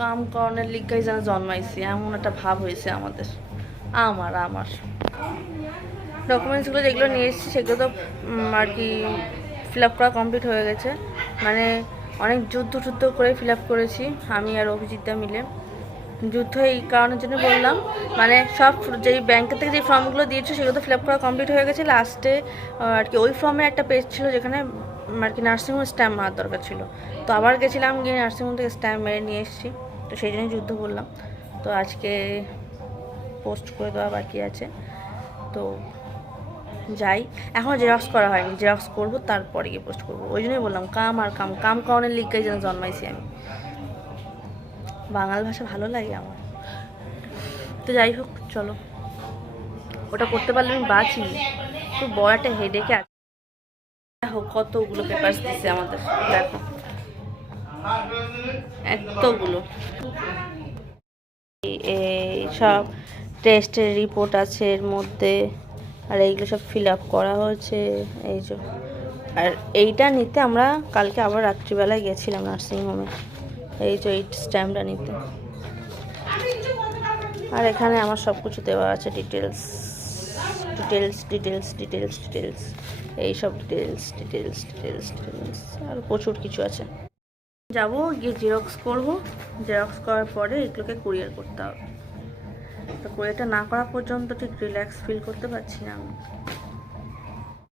কাম করণের লিগাই যেন জন্মাইছি এমন একটা ভাব হয়েছে আমাদের। আমার ডকুমেন্টসগুলো যেগুলো নিয়ে এসেছি সেগুলো তো আর কি ফিল আপ করা কমপ্লিট হয়ে গেছে। মানে অনেক যুদ্ধ করে ফিল আপ করেছি আমি আর অভিজিৎদা মিলে। যুদ্ধ এই কারণের জন্য বললাম, মানে সব যেই ব্যাংকের থেকে যে ফর্মগুলো দিয়েছে সেগুলো তো ফিল আপ করা কমপ্লিট হয়ে গেছে। লাস্টে আর কি ওই ফর্মের একটা পেজ ছিল যেখানে আর কি নার্সিংহোম স্ট্যাম্প মারার দরকার ছিল। তো আবার গেছিলাম, গিয়ে নার্সিংহোম থেকে স্ট্যাম্প মেরে নিয়ে এসেছি। তো সেই জন্যই যুদ্ধ বললাম। তো আজকে পোস্ট করে দেওয়া বাকি আছে, তো যাই। এখনও জেরক্স করা হয়নি, জেরক্স করবো তারপরে গিয়ে পোস্ট করবো। ওই জন্যই বললাম কাম করণের লিগাই যেন জন্মাইছি আমি। বাঙাল ভাষা ভালো লাগে আমার। তো যাই হোক, চলো, ওটা করতে পারলে আমি বাঁচি। খুব বড় একটা হেডেকে আছে। দেখো কতগুলো পেপারস দিচ্ছে আমাদের, দেখো এতগুলো। এই সব টেস্টের রিপোর্ট আছে এর মধ্যে, আর এইগুলো সব ফিল আপ করা হয়েছে। এই যে, আর এইটা নিতে আমরা কালকে আবার রাত্রিবেলায় গেছিলাম নার্সিংহোমে। এই যে এই স্ট্যাম্পটা নিতে। আর এখানে আমার সব কিছু দেওয়া আছে, ডিটেলস এইসব ডিটেলস আর প্রচুর কিছু আছে। যাবো, গিয়ে জেরক্স করব। জেরক্স করার পরে এগুলোকে কুরিয়ার করতে হবে। তো কুরিয়ারটা না করা পর্যন্ত ঠিক রিল্যাক্স ফিল করতে পারছি না আমি।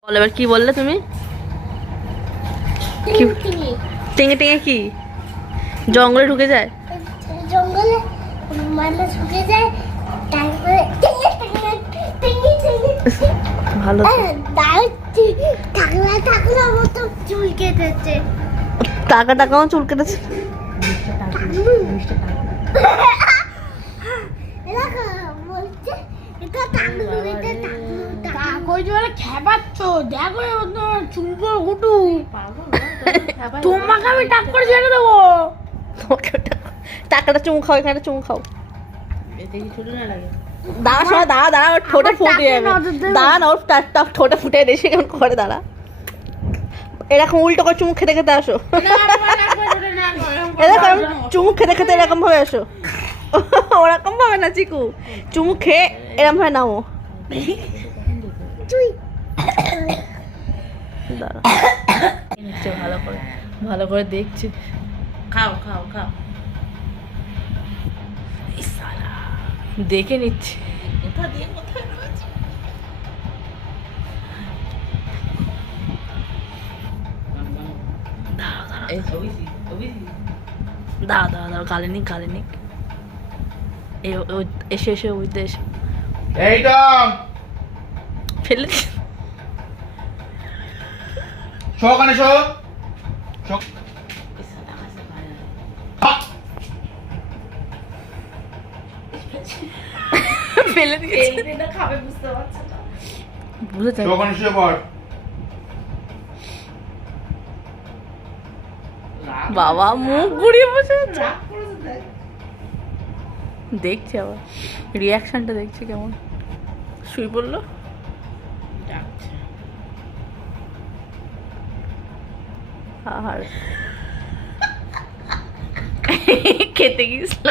বলো এবার কি বললে তুমি? টেঙে কি জঙ্গলে ঢুকে যায়? জঙ্গলে মানুষ ঢুকে যায়, তারপরে ভালো টাকলা মতো চুল কেটেছে। টাকাও চুল কেটেছে। তোমাকে আমি টাক করে ছেড়ে দেবো। টাকাটা চুমু খাও, এখানে চুমু খাও। দাঁড়া শোনা, দাঁড়া ওর ঠোঁটে ফুটে যাবে। দাঁড়া না, ওর ঠোঁটে ফুটে এসে কেমন করে, দাঁড়া। এরকম উল্টো করে চুমুক খেতে আসো। এরকম চুমুক খেতে এরকম ভাবে আসো। ওরকম ভাবে না চিকু, চুমুক খেয়ে এরকম ভাবে নামো। ভালো করে দেখছি। খাও দেখে নিচ্ছি। দাও গালে নিক এসে ওইতে এসে ফেলে ফেলে দিয়েছে। খাবে বুঝতে পারছে না, বুঝতে বাবা মুখ ঘুরিয়ে বসে আছে, দেখছে আবার রিয়াকশনটা, দেখছে কেমন শুই পড়লো। আর খেতে গিয়েছিল।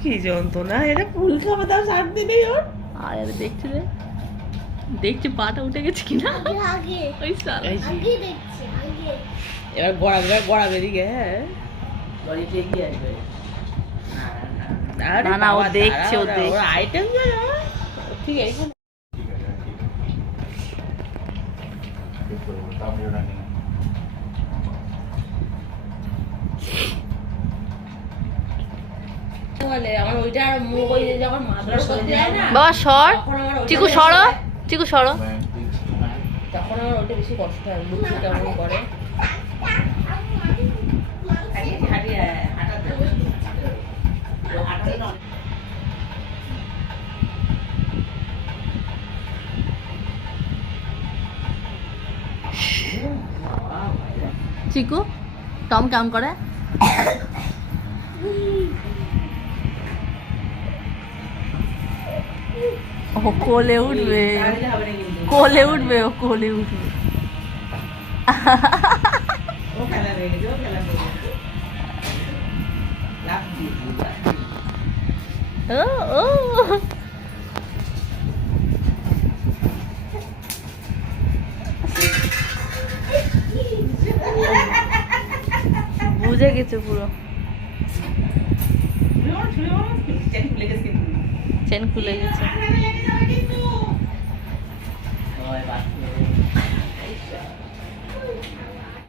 কি যন্ত্রণা, এটা ফুল খাবে তার 7 দিনেই ওর। আর দেখছি পাটা উঠে গেছে কিনা। এবার গড়া বেরিয়ে আসবে। না ও দেখছে, আইটেম ঠিক আছে। বাবা সর, চিকু সরো, তখন আমার ওটা বেশি কষ্ট হয়, বুঝতে কেমন করে। চিকু টম কেমন করে? ও কোলে উঠবে, ও কোলে উঠবে। ও খেলা রয়ে গেছে, ও খেলা রয়ে গেছে। লাফ দিয়ে দিই, লাফ দিয়ে দিই। ও ও বুঝে গেছে পুরো। ছুঁড়ে মারো, ছুঁড়ে মারো। চেন খুলে গেছে কিন্তু। চেন খুলে গেছে।